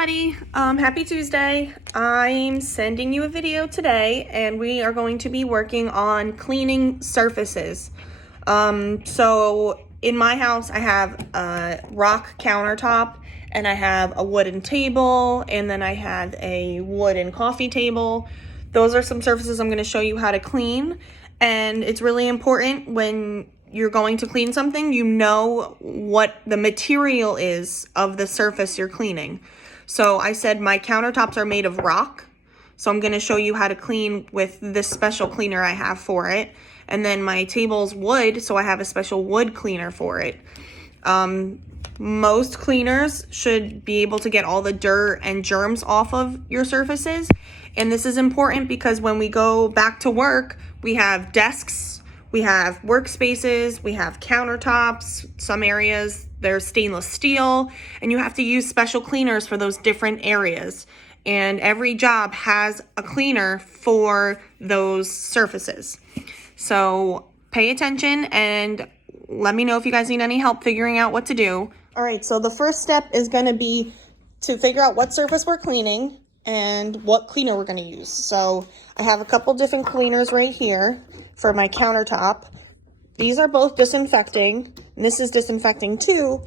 everybody, happy Tuesday. I'm sending you a video today and we are going to be working on cleaning surfaces. So in my house I have a rock countertop and I have a wooden table and then I have a wooden coffee table. Those are some surfaces I'm going to show you how to clean, and it's really important when you're going to clean something, you know what the material is of the surface you're cleaning. So I said my countertops are made of rock. So I'm going to show you how to clean with this special cleaner I have for it. And then my table's wood, so I have a special wood cleaner for it. Most cleaners should be able to get all the dirt and germs off of your surfaces. And this is important because when we go back to work, we have desks, we have workspaces, we have countertops, some areas there's stainless steel, and you have to use special cleaners for those different areas. And every job has a cleaner for those surfaces. So pay attention and let me know if you guys need any help figuring out what to do. All right, so the first step is gonna be to figure out what surface we're cleaning and what cleaner we're gonna use. So I have a couple different cleaners right here for my countertop. These are both disinfecting, and this is disinfecting too,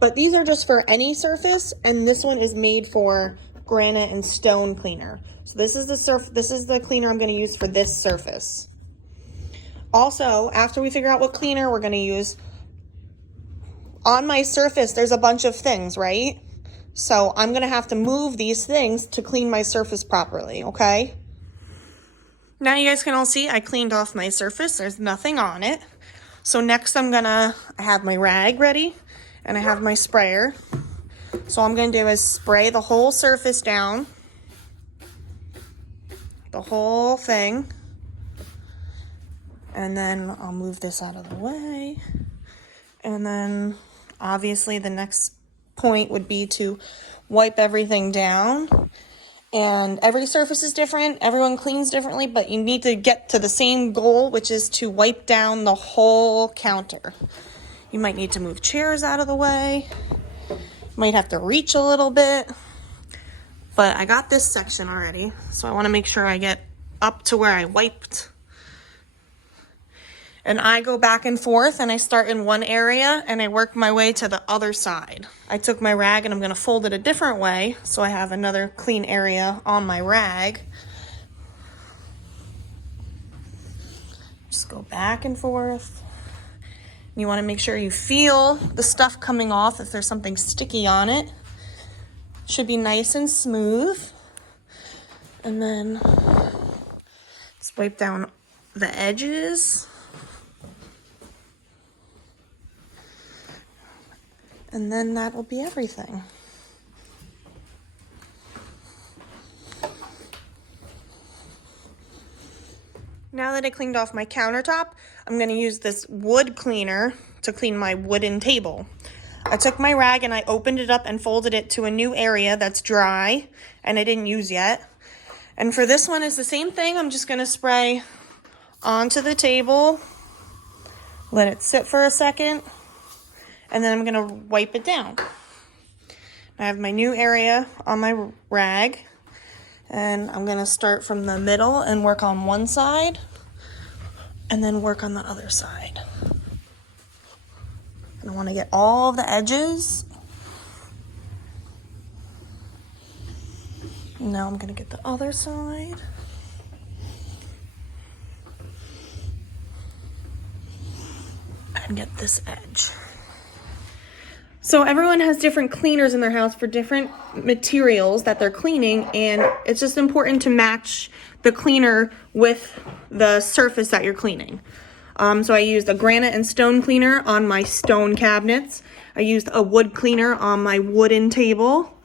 but these are just for any surface, and this one is made for granite and stone cleaner. So this is the cleaner I'm gonna use for this surface. Also, after we figure out what cleaner we're gonna use, on my surface there's a bunch of things, right? So I'm gonna have to move these things to clean my surface properly, okay? Now you guys can all see I cleaned off my surface. There's nothing on it. So next I have my rag ready and I have my sprayer. So all I'm gonna do is spray the whole surface down, the whole thing. And then I'll move this out of the way. And then obviously the next point would be to wipe everything down. And every surface is different, everyone cleans differently, but you need to get to the same goal, which is to wipe down the whole counter. You might need to move chairs out of the way. You might have to reach a little bit. But I got this section already, so I want to make sure I get up to where I wiped. And I go back and forth and I start in one area and I work my way to the other side. I took my rag and I'm gonna fold it a different way so I have another clean area on my rag. Just go back and forth. You wanna make sure you feel the stuff coming off if there's something sticky on it. Should be nice and smooth. And then just wipe down the edges. And then that will be everything. Now that I cleaned off my countertop, I'm going to use this wood cleaner to clean my wooden table. I took my rag and I opened it up and folded it to a new area that's dry and I didn't use yet. And for this one, it's the same thing. I'm just going to spray onto the table, let it sit for a second, and then I'm gonna wipe it down. I have my new area on my rag, and I'm gonna start from the middle and work on one side, and then work on the other side. And I wanna get all the edges. Now I'm gonna get the other side. And get this edge. So everyone has different cleaners in their house for different materials that they're cleaning, and it's just important to match the cleaner with the surface that you're cleaning. So I used a granite and stone cleaner on my stone cabinets. I used a wood cleaner on my wooden table.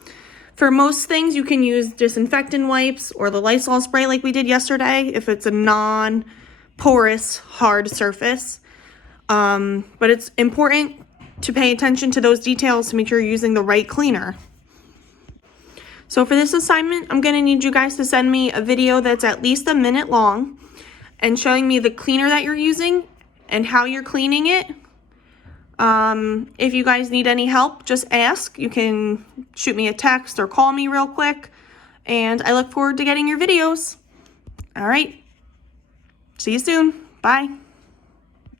For most things, you can use disinfectant wipes or the Lysol spray like we did yesterday if it's a non-porous hard surface. But it's important to pay attention to those details to make sure you're using the right cleaner. So for this assignment, I'm gonna need you guys to send me a video that's at least a minute long and showing me the cleaner that you're using and how you're cleaning it If you guys need any help, just ask. You can shoot me a text or call me real quick. And I look forward to getting your videos. All right. See you soon. Bye.